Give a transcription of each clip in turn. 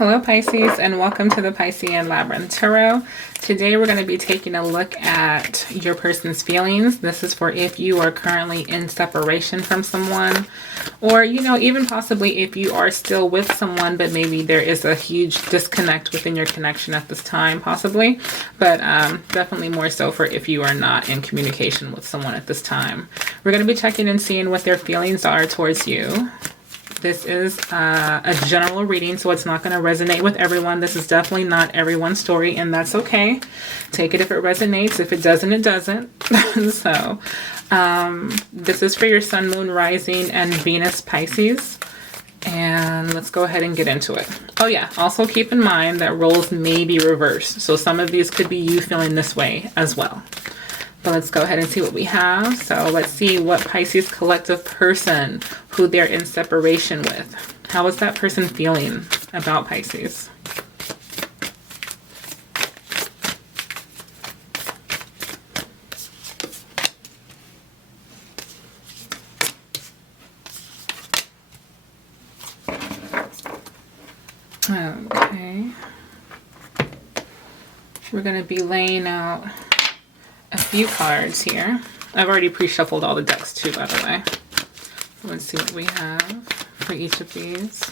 Hello Pisces, and welcome to the Piscean Labyrinth Tarot. Today we're going to be taking a look at your person's feelings. This is for if you are currently in separation from someone, or even possibly if you are still with someone but maybe there is a huge disconnect within your connection at this time, possibly, but definitely more so for if you are not in communication with someone at this time. We're going to be checking and seeing what their feelings are towards you. This is a general reading, so it's not going to resonate with everyone. This is definitely not everyone's story, and that's okay. Take it if it resonates. If it doesn't, it doesn't. So this is for your Sun, Moon, Rising, and Venus Pisces. And let's go ahead and get into it. Oh yeah, also keep in mind that roles may be reversed. So some of these could be you feeling this way as well. But let's go ahead and see what we have. So let's see what Pisces collective person who they're in separation with. How is that person feeling about Pisces? Okay. We're going to be laying out a few cards here. I've already pre-shuffled all the decks too, by the way. Let's see what we have for each of these.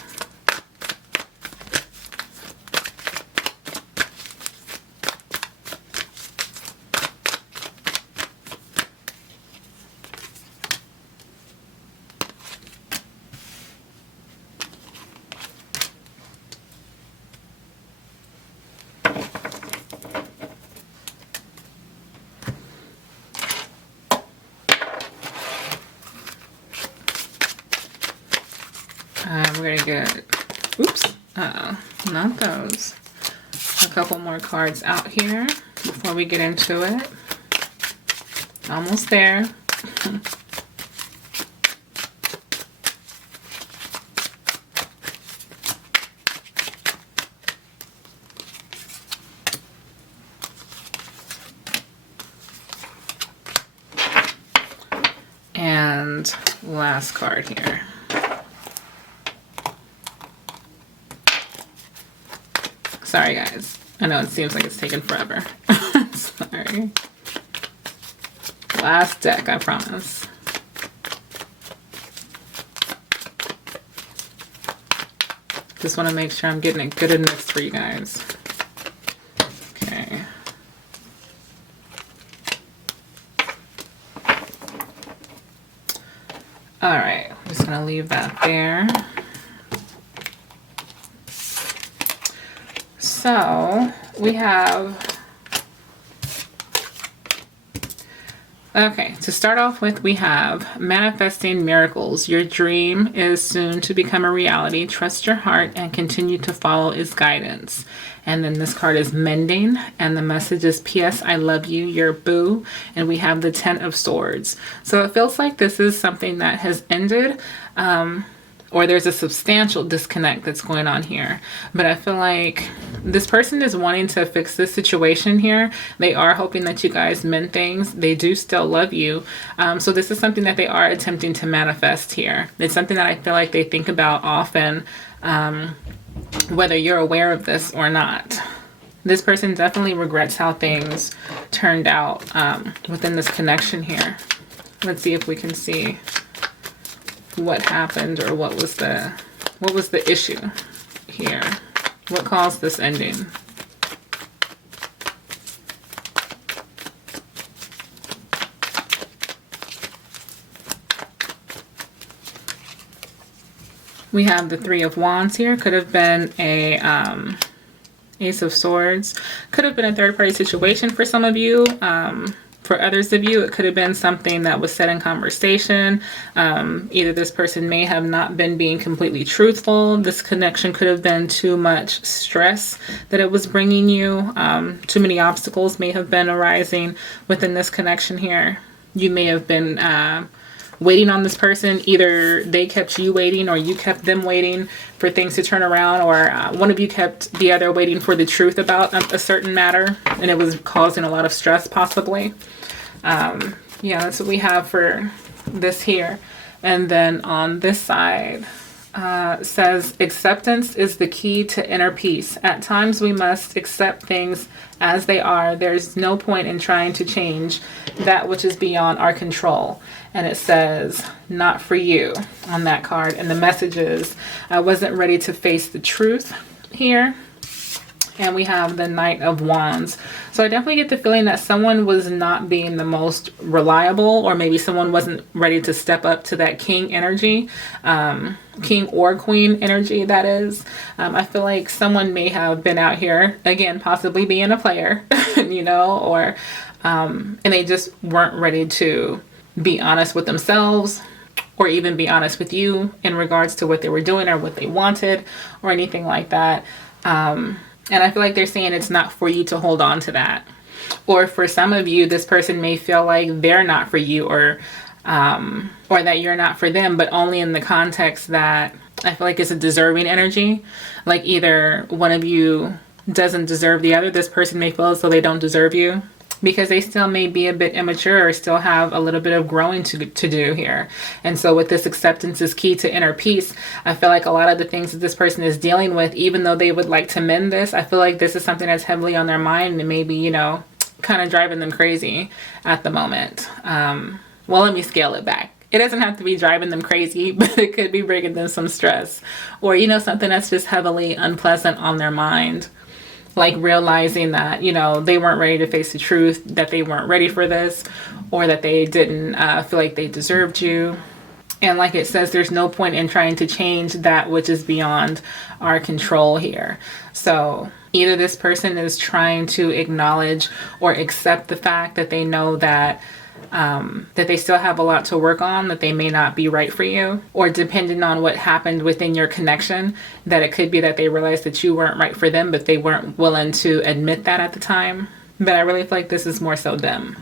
We're gonna get, oops, not those. A couple more cards out here before we get into it. Almost there. And last card here. Sorry guys, I know it seems like it's taken forever. Sorry. Last deck, I promise. Just want to make sure I'm getting it good and mixed for you guys. Okay. Alright, I'm just going to leave that there. So we have, okay, to start off with, we have manifesting miracles. Your dream is soon to become a reality. Trust your heart and continue to follow its guidance. And then this card is mending, and the message is P.S. I love you, your boo. And we have the 10 of Swords. So it feels like this is something that has ended, or there's a substantial disconnect that's going on here. But I feel like this person is wanting to fix this situation here. They are hoping that you guys mend things. They do still love you. So this is something that they are attempting to manifest here. It's something that I feel like they think about often, whether you're aware of this or not. This person definitely regrets how things turned out within this connection here. Let's see if we can see what happened, or what was the issue here. What caused this ending? We have the 3 of Wands here. Could have been a Ace of Swords. Could have been a third-party situation for some of you. For others of you, it could have been something that was said in conversation. Either this person may have not been being completely truthful. This connection could have been too much stress that it was bringing you. Too many obstacles may have been arising within this connection here. You may have been waiting on this person. Either they kept you waiting, or you kept them waiting for things to turn around, or one of you kept the other waiting for the truth about a certain matter, and it was causing a lot of stress possibly. Yeah, that's what we have for this here. And then on this side, Says acceptance is the key to inner peace. At times we must accept things as they are. There's no point in trying to change that which is beyond our control. And it says not for you on that card. And the message is I wasn't ready to face the truth here. And we have the Knight of Wands. So I definitely get the feeling that someone was not being the most reliable, or maybe someone wasn't ready to step up to that king energy, king or queen energy, that is. I feel like someone may have been out here, again, possibly being a player, you know, or, and they just weren't ready to be honest with themselves, or even be honest with you in regards to what they were doing or what they wanted or anything like that. And I feel like they're saying it's not for you to hold on to that. Or for some of you, this person may feel like they're not for you, or that you're not for them, but only in the context that I feel like it's a deserving energy. Like either one of you doesn't deserve the other. This person may feel as though they don't deserve you, because they still may be a bit immature or still have a little bit of growing to do here. And so with this acceptance is key to inner peace, I feel like a lot of the things that this person is dealing with, even though they would like to mend this, I feel like this is something that's heavily on their mind and maybe, you know, kind of driving them crazy at the moment. Well, let me scale it back. It doesn't have to be driving them crazy, but it could be bringing them some stress, or, you know, something that's just heavily unpleasant on their mind. Like realizing that, you know, they weren't ready to face the truth, that they weren't ready for this, or that they didn't feel like they deserved you. And like it says, there's no point in trying to change that which is beyond our control here. So either this person is trying to acknowledge or accept the fact that they know that that they still have a lot to work on, that they may not be right for you, or depending on what happened within your connection, that it could be that they realized that you weren't right for them, but they weren't willing to admit that at the time. But I really feel like this is more so them.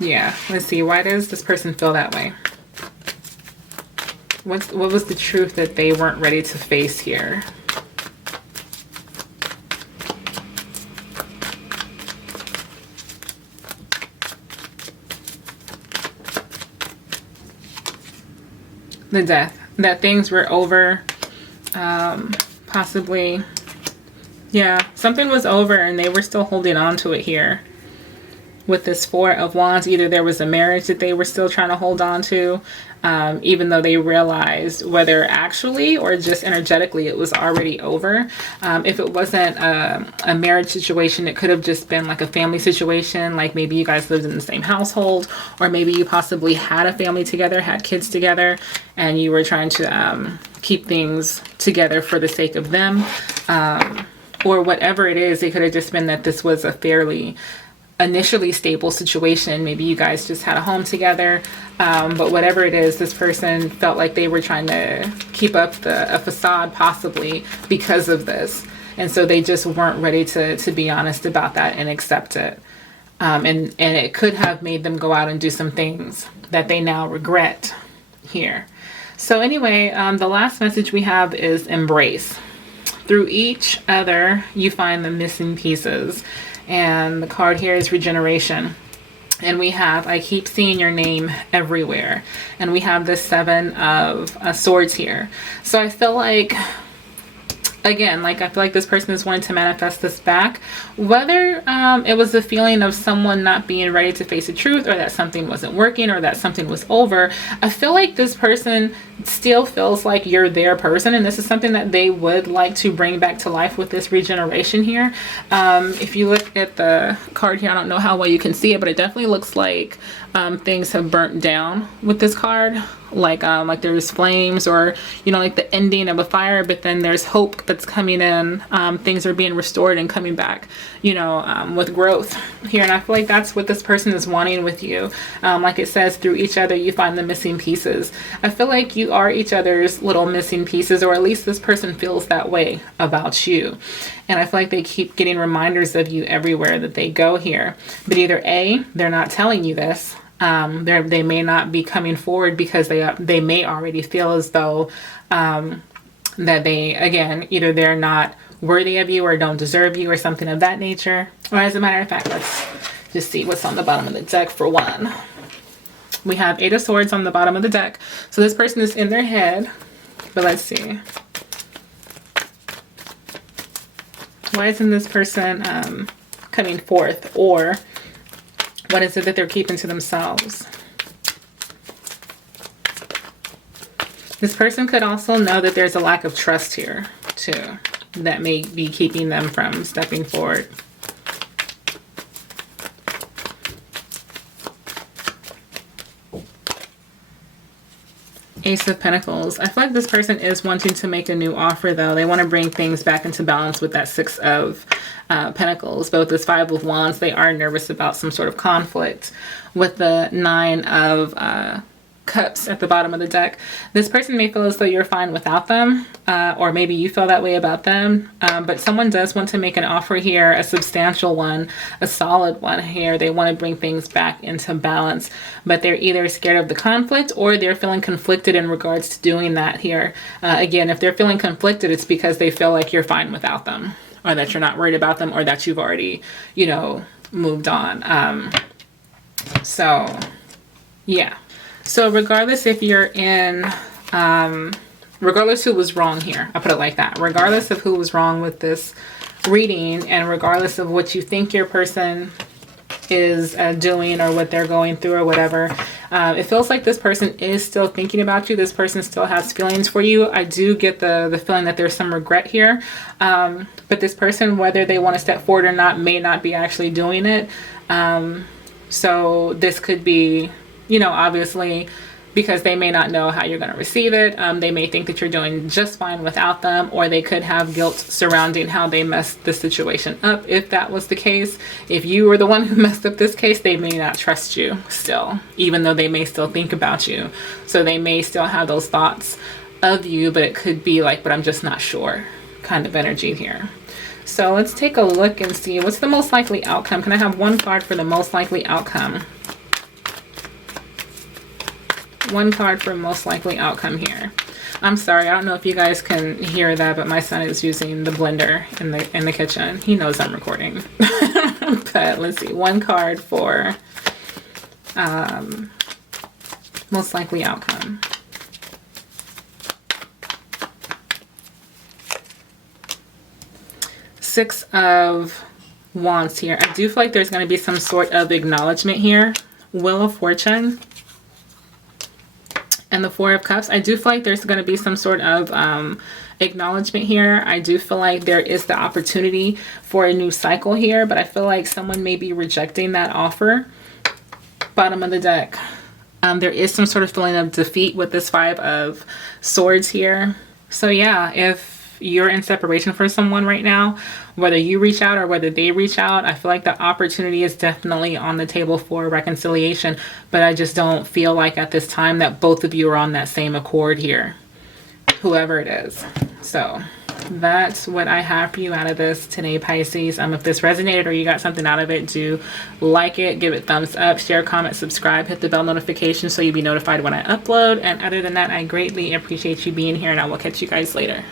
Yeah, let's see. Why does this person feel that way? What was the truth that they weren't ready to face here? The Death. That things were over. Possibly. Yeah, something was over and they were still holding on to it here. With this Four of Wands, either there was a marriage that they were still trying to hold on to, even though they realized, whether actually or just energetically, it was already over. If it wasn't a marriage situation, it could have just been like a family situation, like maybe you guys lived in the same household, or maybe you possibly had a family together, had kids together, and you were trying to keep things together for the sake of them. Or whatever it is, it could have just been that this was a fairly initially stable situation. Maybe you guys just had a home together, but whatever it is, this person felt like they were trying to keep up a facade, possibly because of this, and so they just weren't ready to be honest about that and accept it. And it could have made them go out and do some things that they now regret here. So anyway, the last message we have is embrace. Through each other, you find the missing pieces. And the card here is Regeneration. And we have, I keep seeing your name everywhere. And we have the Seven of Swords here. So I feel like, again, like I feel like this person is wanting to manifest this back. Whether it was the feeling of someone not being ready to face the truth, or that something wasn't working, or that something was over, I feel like this person still feels like you're their person, and this is something that they would like to bring back to life with this regeneration here. If you look at the card here, I don't know how well you can see it, but it definitely looks like things have burnt down with this card. Like there's flames, or, you know, like the ending of a fire, but then there's hope that's coming in. Things are being restored and coming back, you know, with growth here. And I feel like that's what this person is wanting with you. Like it says, through each other, you find the missing pieces. I feel like you are each other's little missing pieces, or at least this person feels that way about you. And I feel like they keep getting reminders of you everywhere that they go here. But either A, they're not telling you this. They may not be coming forward because they may already feel as though that they, again, either they're not worthy of you or don't deserve you or something of that nature. Or as a matter of fact, let's just see what's on the bottom of the deck for one. We have Eight of Swords on the bottom of the deck. So this person is in their head. But let's see. Why isn't this person coming forth? Or what is it that they're keeping to themselves? This person could also know that there's a lack of trust here, too, that may be keeping them from stepping forward. Ace of Pentacles. I feel like this person is wanting to make a new offer, though. They want to bring things back into balance with that Six of Pentacles. But with this Five of Wands, they are nervous about some sort of conflict. With the Nine of Cups at the bottom of the deck, this person may feel as though you're fine without them, or maybe you feel that way about them, but someone does want to make an offer here, a substantial one, a solid one here. They want to bring things back into balance, but they're either scared of the conflict or they're feeling conflicted in regards to doing that here. Again, if they're feeling conflicted, it's because they feel like you're fine without them, or that you're not worried about them, or that you've already, you know, moved on. So yeah. So regardless if you're in, regardless who was wrong here, I'll put it like that. Regardless of who was wrong with this reading, and regardless of what you think your person is doing or what they're going through or whatever, it feels like this person is still thinking about you. This person still has feelings for you. I do get the feeling that there's some regret here. But this person, whether they want to step forward or not, may not be actually doing it. So this could be, you know, obviously, because they may not know how you're going to receive it. They may think that you're doing just fine without them, or they could have guilt surrounding how they messed the situation up. If that was the case, if you were the one who messed up this case, they may not trust you still, even though they may still think about you. So they may still have those thoughts of you, but it could be like, but I'm just not sure kind of energy here. So let's take a look and see what's the most likely outcome. Can I have one card for the most likely outcome? One card for most likely outcome here. I'm sorry, I don't know if you guys can hear that, but my son is using the blender in the kitchen. He knows I'm recording. But let's see, one card for most likely outcome. Six of Wands here. I do feel like there's going to be some sort of acknowledgement here. Wheel of Fortune. And the Four of Cups, I do feel like there's going to be some sort of acknowledgement here. I do feel like there is the opportunity for a new cycle here, but I feel like someone may be rejecting that offer. Bottom of the deck, there is some sort of feeling of defeat with this Five of Swords here. So yeah, if you're in separation from someone right now, whether you reach out or whether they reach out, I feel like the opportunity is definitely on the table for reconciliation, but I just don't feel like at this time that both of you are on that same accord here, whoever it is. So that's what I have for you out of this today, Pisces. If this resonated or you got something out of it, do like it, give it thumbs up, share, comment, subscribe, hit the bell notification so you'll be notified when I upload. And other than that, I greatly appreciate you being here, and I will catch you guys later.